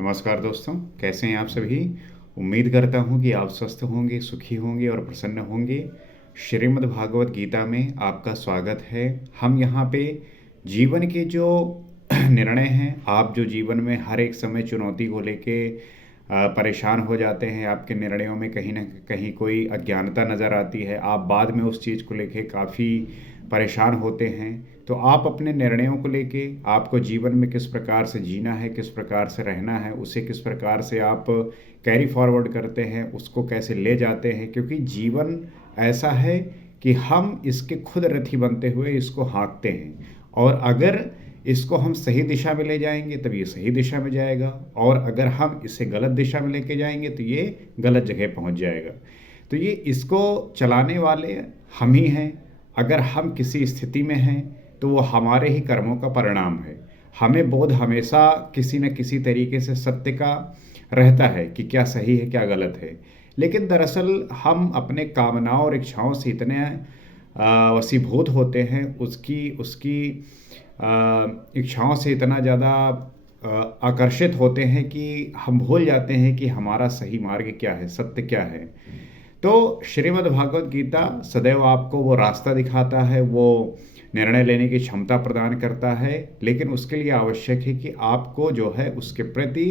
नमस्कार दोस्तों, कैसे हैं आप सभी? उम्मीद करता हूँ कि आप स्वस्थ होंगे, सुखी होंगे और प्रसन्न होंगे। श्रीमद् भागवत गीता में आपका स्वागत है। हम यहाँ पे जीवन के जो निर्णय हैं, आप जो जीवन में हर एक समय चुनौती को लेके परेशान हो जाते हैं, आपके निर्णयों में कहीं न कहीं कोई अज्ञानता नज़र आती है, आप बाद में उस चीज़ को लेके काफ़ी परेशान होते हैं। तो आप अपने निर्णयों को लेके आपको जीवन में किस प्रकार से जीना है, किस प्रकार से रहना है, उसे किस प्रकार से आप कैरी फॉरवर्ड करते हैं, उसको कैसे ले जाते हैं, क्योंकि जीवन ऐसा है कि हम इसके खुद रथी बनते हुए इसको हाँकते हैं। और अगर इसको हम सही दिशा में ले जाएंगे तब ये सही दिशा में जाएगा, और अगर हम इसे गलत दिशा में लेके जाएंगे तो ये गलत जगह पहुंच जाएगा। तो ये इसको चलाने वाले हम ही हैं। अगर हम किसी स्थिति में हैं तो वो हमारे ही कर्मों का परिणाम है। हमें बोध हमेशा किसी न किसी तरीके से सत्य का रहता है कि क्या सही है क्या गलत है। लेकिन दरअसल हम अपने कामनाओं और इच्छाओं से इतने वशीभूत होते हैं, उसकी उसकी इच्छाओं से इतना ज़्यादा आकर्षित होते हैं कि हम भूल जाते हैं कि हमारा सही मार्ग क्या है, सत्य क्या है। तो श्रीमद् भागवत गीता सदैव आपको वो रास्ता दिखाता है, वो निर्णय लेने की क्षमता प्रदान करता है, लेकिन उसके लिए आवश्यक है कि आपको जो है उसके प्रति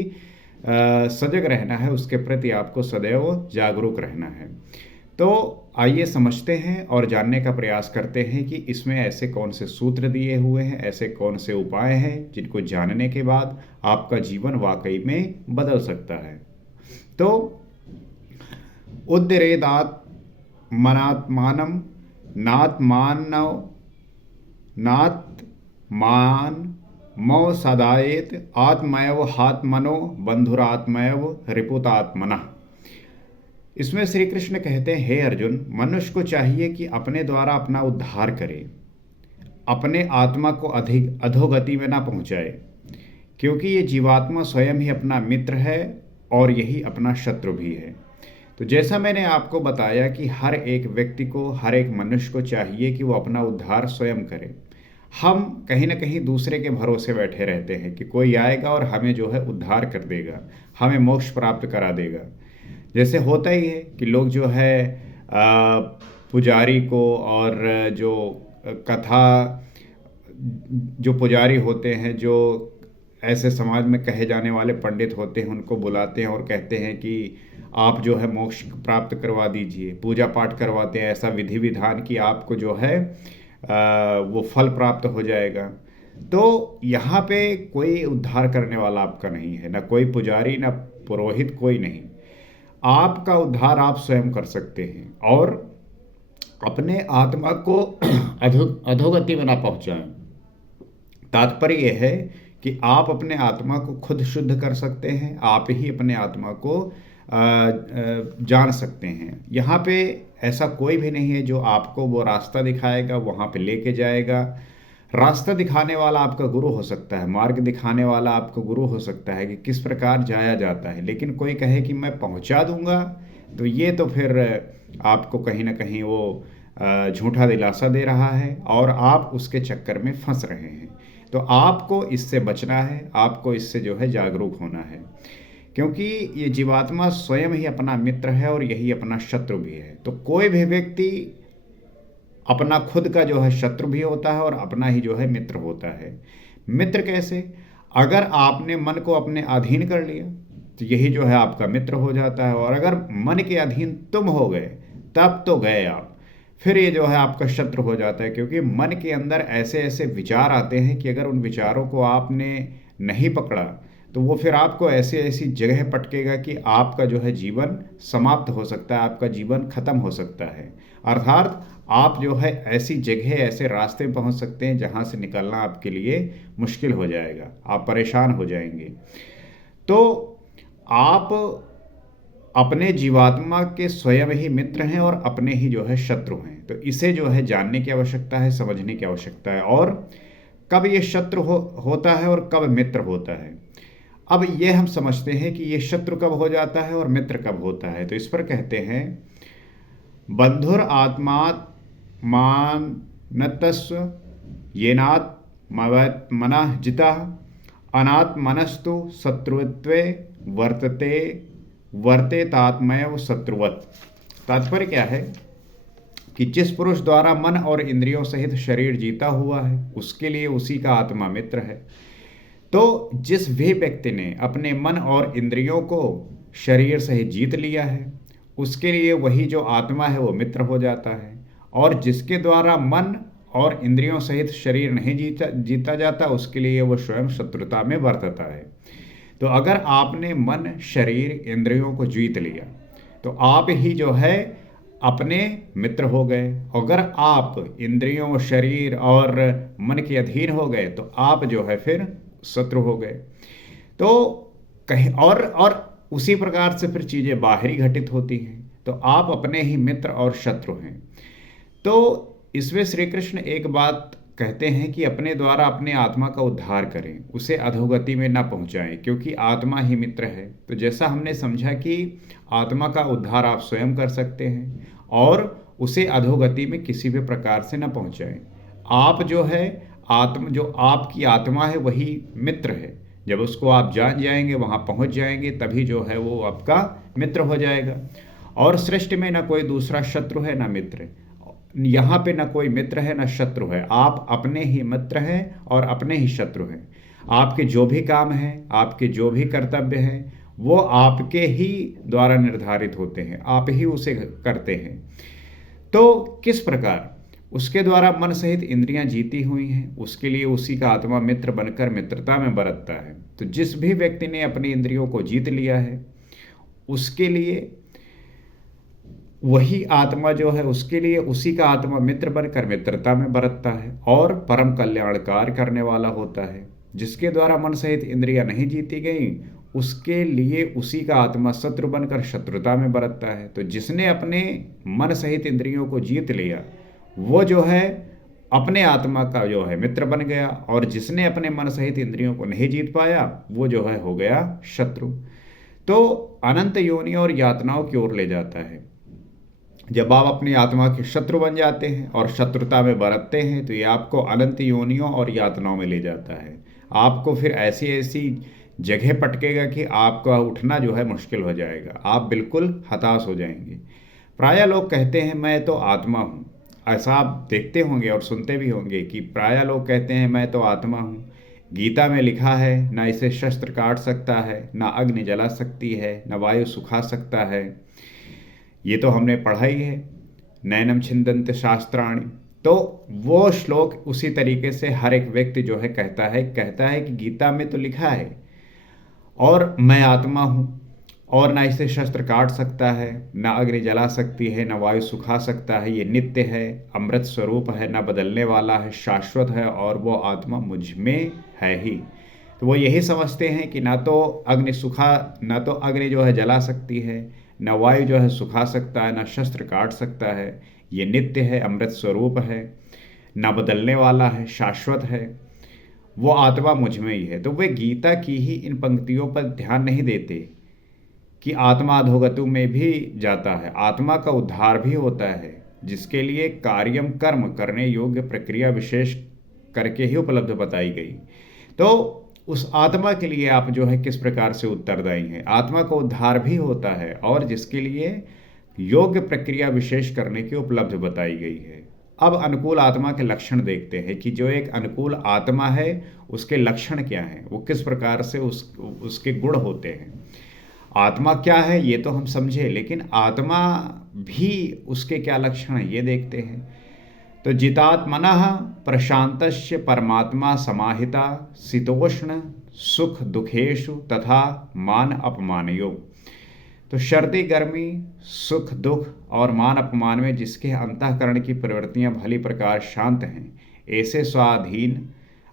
सजग रहना है, उसके प्रति आपको सदैव जागरूक रहना है। तो आइए समझते हैं और जानने का प्रयास करते हैं कि इसमें ऐसे कौन से सूत्र दिए हुए हैं, ऐसे कौन से उपाय हैं जिनको जानने के बाद आपका जीवन वाकई में बदल सकता है। तो उद्रेदात मनात्मानम नात्मानव नात्मान मौ सदाएत आत्मैव हात्मनो बंधुरात्मैव रिपुतात्मनः। इसमें श्री कृष्ण कहते हैं, हे अर्जुन, मनुष्य को चाहिए कि अपने द्वारा अपना उद्धार करे, अपने आत्मा को अधिक अधोगति में ना पहुंचाए, क्योंकि ये जीवात्मा स्वयं ही अपना मित्र है और यही अपना शत्रु भी है। तो जैसा मैंने आपको बताया कि हर एक व्यक्ति को, हर एक मनुष्य को चाहिए कि वो अपना उद्धार स्वयं करे। हम कहीं ना कहीं दूसरे के भरोसे बैठे रहते हैं कि कोई आएगा और हमें जो है उद्धार कर देगा, हमें मोक्ष प्राप्त करा देगा। जैसे होता ही है कि लोग जो है पुजारी को और जो कथा जो पुजारी होते हैं, जो ऐसे समाज में कहे जाने वाले पंडित होते हैं, उनको बुलाते हैं और कहते हैं कि आप जो है मोक्ष प्राप्त करवा दीजिए, पूजा पाठ करवाते हैं, ऐसा विधि विधान कि आपको जो है वो फल प्राप्त हो जाएगा। तो यहाँ पे कोई उद्धार करने वाला आपका नहीं है, ना कोई पुजारी, ना पुरोहित, कोई नहीं। आपका उद्धार आप स्वयं कर सकते हैं और अपने आत्मा को अधोगति में ना पहुंचाएं। तात्पर्य यह है कि आप अपने आत्मा को खुद शुद्ध कर सकते हैं, आप ही अपने आत्मा को जान सकते हैं। यहाँ पे ऐसा कोई भी नहीं है जो आपको वो रास्ता दिखाएगा, वहाँ पे लेके जाएगा। रास्ता दिखाने वाला आपका गुरु हो सकता है, मार्ग दिखाने वाला आपका गुरु हो सकता है कि किस प्रकार जाया जाता है, लेकिन कोई कहे कि मैं पहुँचा दूंगा, तो ये तो फिर आपको कहीं ना कहीं वो झूठा दिलासा दे रहा है और आप उसके चक्कर में फंस रहे हैं। तो आपको इससे बचना है, आपको इससे जो है जागरूक होना है, क्योंकि ये जीवात्मा स्वयं ही अपना मित्र है और यही अपना शत्रु भी है। तो कोई भी व्यक्ति अपना खुद का जो है शत्रु भी होता है और अपना ही जो है मित्र होता है। मित्र कैसे? अगर आपने मन को अपने अधीन कर लिया तो यही जो है आपका मित्र हो जाता है, और अगर मन के अधीन तुम हो गए तब तो गए आप, फिर ये जो है आपका शत्रु हो जाता है। क्योंकि मन के अंदर ऐसे ऐसे विचार आते हैं कि अगर उन विचारों को आपने नहीं पकड़ा तो वो फिर आपको ऐसी ऐसी जगह पटकेगा कि आपका जो है जीवन समाप्त हो सकता है, आपका जीवन खत्म हो सकता है। अर्थात आप जो है ऐसी जगह, ऐसे रास्ते में पहुंच सकते हैं जहां से निकलना आपके लिए मुश्किल हो जाएगा, आप परेशान हो जाएंगे। तो आप अपने जीवात्मा के स्वयं ही मित्र हैं और अपने ही जो है शत्रु हैं। तो इसे जो है जानने की आवश्यकता है, समझने की आवश्यकता है, और कब ये शत्रु होता है और कब मित्र होता है। अब ये हम समझते हैं कि ये शत्रु कब हो जाता है और मित्र कब होता है। तो इस पर कहते हैं, बंधुर आत्मात् मानतस्व येनात् मनः जितः अनात्मनस्तु शत्रुत्वे वर्तते वर्तेतात्मैव शत्रुवत्। तात्पर्य क्या है कि जिस पुरुष द्वारा मन और इंद्रियों सहित शरीर जीता हुआ है उसके लिए उसी का आत्मा मित्र है। तो जिस भी व्यक्ति ने अपने मन और इंद्रियों को शरीर सहित जीत लिया है उसके लिए वही जो आत्मा है वो मित्र हो जाता है, और जिसके द्वारा मन और इंद्रियों सहित शरीर नहीं जीता जाता उसके लिए वो स्वयं शत्रुता में बरतता है। तो अगर आपने मन शरीर इंद्रियों को जीत लिया तो आप ही जो है अपने मित्र हो गए। अगर आप इंद्रियों शरीर और मन के अधीन हो गए तो आप जो है फिर शत्रु हो गए। तो कहीं और उसी प्रकार से फिर चीज़ें बाहरी घटित होती हैं, तो आप अपने ही मित्र और शत्रु हैं। तो इसमें श्री कृष्ण एक बात कहते हैं कि अपने द्वारा अपने आत्मा का उद्धार करें, उसे अधोगति में ना पहुंचाएं, क्योंकि आत्मा ही मित्र है। तो जैसा हमने समझा कि आत्मा का उद्धार आप स्वयं कर सकते हैं और उसे अधोगति में किसी भी प्रकार से ना पहुंचाएं। आप जो है जो आपकी आत्मा है वही मित्र है। जब उसको आप जान जाएंगे, वहां पहुंच जाएंगे, तभी जो है वो आपका मित्र हो जाएगा। और सृष्टि में ना कोई दूसरा शत्रु है ना मित्र, यहाँ पे ना कोई मित्र है ना शत्रु है। आप अपने ही मित्र हैं और अपने ही शत्रु हैं। आपके जो भी काम हैं, आपके जो भी कर्तव्य हैं, वो आपके ही द्वारा निर्धारित होते हैं, आप ही उसे करते हैं। तो किस प्रकार उसके द्वारा मन सहित इंद्रियां जीती हुई हैं, उसके लिए उसी का आत्मा मित्र बनकर मित्रता में बरतता है। तो जिस भी व्यक्ति ने अपनी इंद्रियों को जीत लिया है उसके लिए वही आत्मा जो है उसके लिए उसी का आत्मा मित्र बनकर मित्रता में बरतता है और परम कल्याणकार करने वाला होता है। जिसके द्वारा मन सहित इंद्रियां नहीं जीती गई उसके लिए उसी का आत्मा शत्रु बनकर शत्रुता में बरतता है। तो जिसने अपने मन सहित इंद्रियों को जीत लिया वो जो है अपने आत्मा का जो है मित्र बन गया, और जिसने अपने मन सहित इंद्रियों को नहीं जीत पाया वो जो है हो गया शत्रु। तो अनंत योनियों और यातनाओं की ओर ले जाता है। जब आप अपनी आत्मा के शत्रु बन जाते हैं और शत्रुता में बरतते हैं तो ये आपको अनंत योनियों और यातनाओं में ले जाता है। आपको फिर ऐसी ऐसी जगह पटकेगा कि आपका उठना जो है मुश्किल हो जाएगा, आप बिल्कुल हताश हो जाएंगे। प्रायः लोग कहते हैं मैं तो आत्मा हूँ। ऐसा आप देखते होंगे और सुनते भी होंगे कि प्रायः लोग कहते हैं मैं तो आत्मा हूँ। गीता में लिखा है ना इसे शस्त्र काट सकता है, ना अग्नि जला सकती है, ना वायु सुखा सकता है। ये तो हमने पढ़ा ही है, नैनम छिन्दन्ति शास्त्राणि। तो वो श्लोक उसी तरीके से हर एक व्यक्ति जो है कहता है कि गीता में तो लिखा है और मैं आत्मा हूँ, और ना इसे शस्त्र काट सकता है, ना अग्नि जला सकती है, ना वायु सुखा सकता है, ये नित्य है, अमृत स्वरूप है, ना बदलने वाला है, शाश्वत है, और वो आत्मा मुझ में है ही। तो वो यही समझते हैं कि ना तो अग्नि जो है जला सकती है, न वायु जो है सुखा सकता है, न शस्त्र काट सकता है, ये नित्य है, अमृत स्वरूप है, न बदलने वाला है, शाश्वत है, वो आत्मा मुझ में ही है। तो वे गीता की ही इन पंक्तियों पर ध्यान नहीं देते कि आत्मा अधोगति में भी जाता है, आत्मा का उद्धार भी होता है, जिसके लिए कार्यम कर्म करने योग्य प्रक्रिया विशेष करके ही उपलब्ध बताई गई। तो उस आत्मा के लिए आप जो है किस प्रकार से उत्तरदायी हैं। आत्मा का उद्धार भी होता है और जिसके लिए योग्य प्रक्रिया विशेष करने की उपलब्ध बताई गई है। अब अनुकूल आत्मा के लक्षण देखते हैं कि जो एक अनुकूल आत्मा है उसके लक्षण क्या हैं, वो किस प्रकार से उसके गुण होते हैं। आत्मा क्या है ये तो हम समझे, लेकिन आत्मा भी उसके क्या लक्षण हैं ये देखते हैं। तो जितात्मनः प्रशांतस्य परमात्मा समाहिता शीतोष्ण सुख दुखेशु तथा मान अपमानयो। तो सर्दी गर्मी सुख दुख और मान अपमान में जिसके अंतःकरण की प्रवृत्तियां भली प्रकार शांत हैं, ऐसे स्वाधीन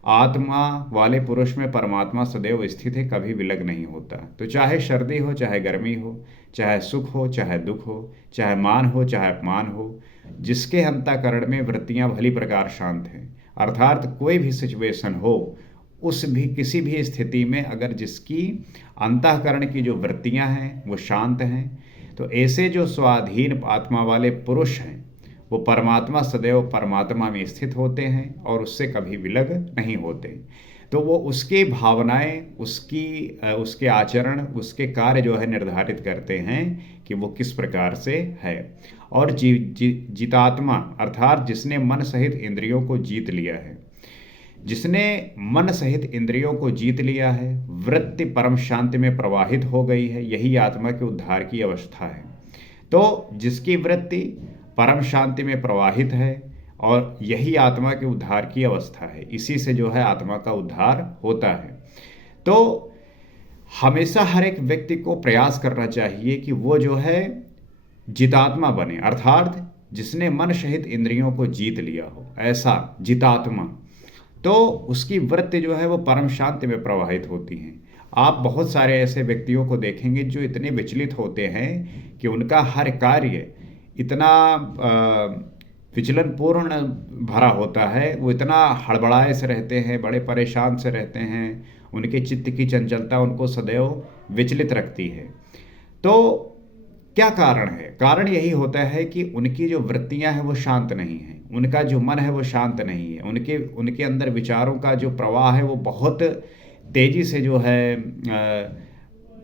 आत्मा वाले पुरुष में परमात्मा सदैव स्थित है, कभी विलग नहीं होता। तो चाहे सर्दी हो चाहे गर्मी हो, चाहे सुख हो चाहे दुख हो, चाहे मान हो चाहे अपमान हो, जिसके अंतःकरण में वृत्तियां भली प्रकार शांत हैं, अर्थात कोई भी सिचुएशन हो, उस भी किसी भी स्थिति में अगर जिसकी अंतःकरण की जो वृत्तियां हैं वो शांत हैं, तो ऐसे जो स्वाधीन आत्मा वाले पुरुष हैं वो परमात्मा सदैव परमात्मा में स्थित होते हैं और उससे कभी विलग नहीं होते। तो वो उसकी भावनाएँ, उसके आचरण, उसके कार्य जो है निर्धारित करते हैं कि वो किस प्रकार से है। और जितात्मा अर्थात जिसने मन सहित इंद्रियों को जीत लिया है, जिसने मन सहित इंद्रियों को जीत लिया है, वृत्ति परम शांति में प्रवाहित हो गई है, यही आत्मा के उद्धार की अवस्था है। तो जिसकी वृत्ति परम शांति में प्रवाहित है और यही आत्मा के उद्धार की अवस्था है, इसी से जो है आत्मा का उद्धार होता है। तो हमेशा हर एक व्यक्ति को प्रयास करना चाहिए कि वो जो है जितात्मा बने, अर्थात जिसने मन सहित इंद्रियों को जीत लिया हो, ऐसा जितात्मा। तो उसकी वृत्ति जो है वो परम शांति में प्रवाहित होती हैं। आप बहुत सारे ऐसे व्यक्तियों को देखेंगे जो इतने विचलित होते हैं कि उनका हर कार्य इतना विचलन पूर्ण भरा होता है, वो इतना हड़बड़ाए से रहते हैं, बड़े परेशान से रहते हैं, उनके चित्त की चंचलता उनको सदैव विचलित रखती है। तो क्या कारण है? कारण यही होता है कि उनकी जो वृत्तियां हैं वो शांत नहीं हैं, उनका जो मन है वो शांत नहीं है, उनके उनके अंदर विचारों का जो प्रवाह है वो बहुत तेजी से जो है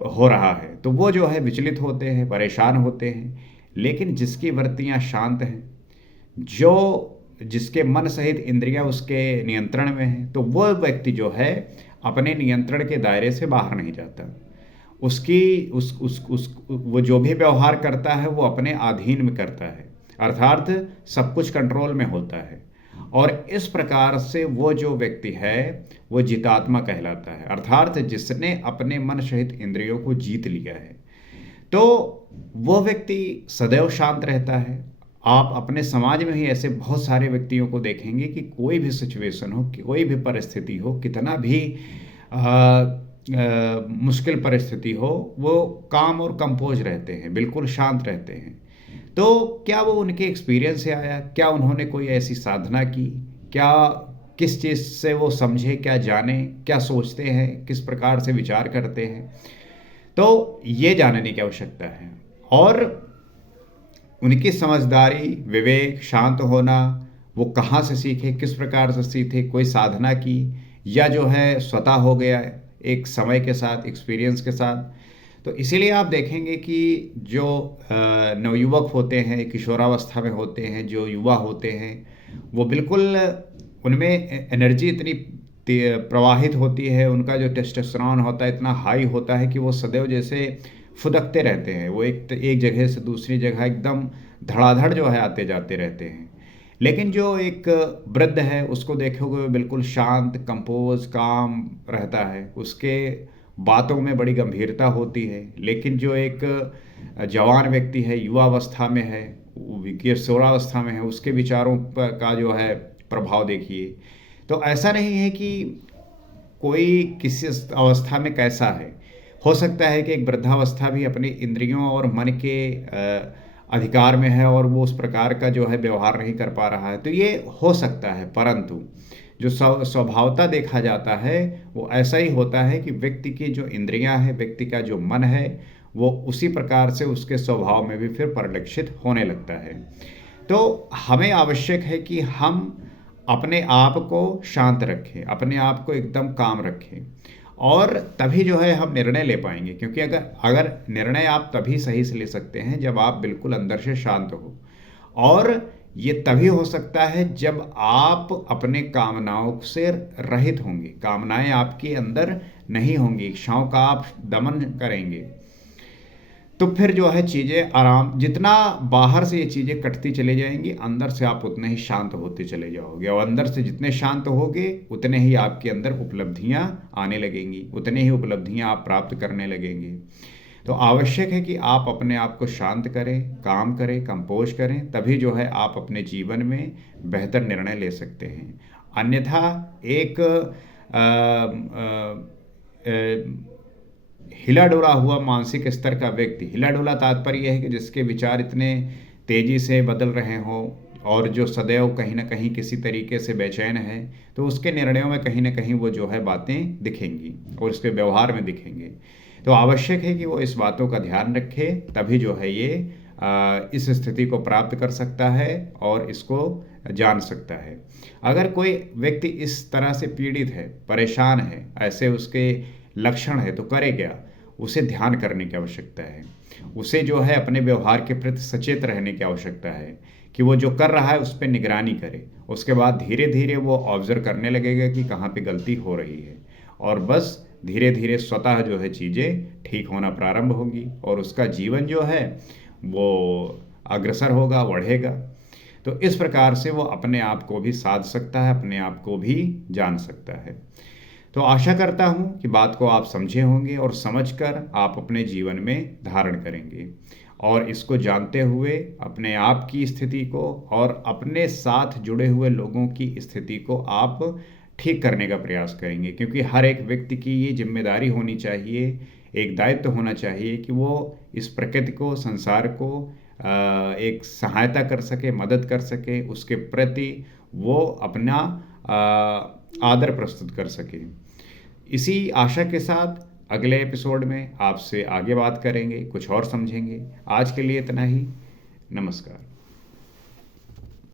हो रहा है। तो वो जो है विचलित होते हैं, परेशान होते हैं। लेकिन जिसकी वृत्तियां शांत हैं, जिसके मन सहित इंद्रियां उसके नियंत्रण में हैं, तो वह व्यक्ति जो है अपने नियंत्रण के दायरे से बाहर नहीं जाता। उसकी उस वो जो भी व्यवहार करता है वो अपने अधीन में करता है, अर्थात सब कुछ कंट्रोल में होता है। और इस प्रकार से वो जो व्यक्ति है वो जितात्मा कहलाता है, अर्थात जिसने अपने मन सहित इंद्रियों को जीत लिया है। तो वो व्यक्ति सदैव शांत रहता है। आप अपने समाज में ही ऐसे बहुत सारे व्यक्तियों को देखेंगे कि कोई भी सिचुएशन हो, कोई भी परिस्थिति हो, कितना भी मुश्किल परिस्थिति हो, वो काम और कंपोज रहते हैं, बिल्कुल शांत रहते हैं। तो क्या वो उनके एक्सपीरियंस से आया? क्या उन्होंने कोई ऐसी साधना की? क्या किस चीज़ से वो समझे, क्या जाने, क्या सोचते हैं, किस प्रकार से विचार करते हैं? तो ये जानने की आवश्यकता है। और उनकी समझदारी, विवेक, शांत होना, वो कहाँ से सीखे, किस प्रकार से सीखे, कोई साधना की या जो है स्वतः हो गया एक समय के साथ, एक्सपीरियंस के साथ। तो इसीलिए आप देखेंगे कि जो नवयुवक होते हैं, किशोरावस्था में होते हैं, जो युवा होते हैं, वो बिल्कुल उनमें एनर्जी इतनी प्रवाहित होती है, उनका जो टेस्टोस्टेरोन होता है इतना हाई होता है कि वो सदैव जैसे फुदकते रहते हैं। वो एक जगह से दूसरी जगह एकदम धड़ाधड़ जो है आते जाते रहते हैं। लेकिन जो एक वृद्ध है उसको देखोगे बिल्कुल शांत, कंपोज, काम रहता है, उसके बातों में बड़ी गंभीरता होती है। लेकिन जो एक जवान व्यक्ति है, युवावस्था में है, किशोरावस्था में है, उसके विचारों का जो है प्रभाव देखिए। तो ऐसा नहीं है कि कोई किसी अवस्था में कैसा है। हो सकता है कि एक वृद्धावस्था भी अपनी इंद्रियों और मन के अधिकार में है और वो उस प्रकार का जो है व्यवहार नहीं कर पा रहा है, तो ये हो सकता है। परंतु जो स्वभावता देखा जाता है वो ऐसा ही होता है कि व्यक्ति की जो इंद्रियां हैं, व्यक्ति का जो मन है, वो उसी प्रकार से उसके स्वभाव में भी फिर परिलक्षित होने लगता है। तो हमें आवश्यक है कि हम अपने आप को शांत रखें, अपने आप को एकदम काम रखें, और तभी जो है हम निर्णय ले पाएंगे। क्योंकि अगर निर्णय आप तभी सही से ले सकते हैं जब आप बिल्कुल अंदर से शांत हो, और ये तभी हो सकता है जब आप अपने कामनाओं से रहित होंगे, कामनाएं आपके अंदर नहीं होंगी, इच्छाओं का आप दमन करेंगे। तो फिर जो है चीज़ें आराम, जितना बाहर से ये चीज़ें कटती चली जाएंगी, अंदर से आप उतने ही शांत होते चले जाओगे, और अंदर से जितने शांत होगे उतने ही आपके अंदर उपलब्धियां आने लगेंगी, उतने ही उपलब्धियां आप प्राप्त करने लगेंगे। तो आवश्यक है कि आप अपने आप को शांत करें, काम करें, कंपोज करें, तभी जो है आप अपने जीवन में बेहतर निर्णय ले सकते हैं। अन्यथा एक हिला डोला हुआ मानसिक स्तर का व्यक्ति, हिला डोला तात्पर्य है कि जिसके विचार इतने तेजी से बदल रहे हों और जो सदैव कहीं ना कहीं किसी तरीके से बेचैन है, तो उसके निर्णयों में कहीं ना कहीं वो जो है बातें दिखेंगी और उसके व्यवहार में दिखेंगे। तो आवश्यक है कि वो इस बातों का ध्यान रखे, तभी जो है ये इस स्थिति को प्राप्त कर सकता है और इसको जान सकता है। अगर कोई व्यक्ति इस तरह से पीड़ित है, परेशान है, ऐसे उसके लक्षण है तो करे क्या? उसे ध्यान करने की आवश्यकता है। उसे जो है अपने व्यवहार के प्रति सचेत रहने की आवश्यकता है कि वो जो कर रहा है उस पे निगरानी करे। उसके बाद धीरे-धीरे वो ऑब्ज़र्व करने लगेगा कि कहाँ पे गलती हो रही है और बस धीरे-धीरे स्वतः जो है चीज़ें ठीक होना प्रारंभ होंगी और उसका जीवन जो है वो अग्रसर होगा, बढ़ेगा। तो इस प्रकार से वो अपने आप को भी साध सकता है, अपने आप को भी जान सकता है। तो आशा करता हूँ कि बात को आप समझे होंगे और समझकर आप अपने जीवन में धारण करेंगे और इसको जानते हुए अपने आप की स्थिति को और अपने साथ जुड़े हुए लोगों की स्थिति को आप ठीक करने का प्रयास करेंगे, क्योंकि हर एक व्यक्ति की ये जिम्मेदारी होनी चाहिए, एक दायित्व होना चाहिए कि वो इस प्रकृति को, संसार को एक सहायता कर सके, मदद कर सके, उसके प्रति वो अपना आदर प्रस्तुत कर सके। इसी आशा के साथ अगले एपिसोड में आपसे आगे बात करेंगे, कुछ और समझेंगे। आज के लिए इतना ही। नमस्कार।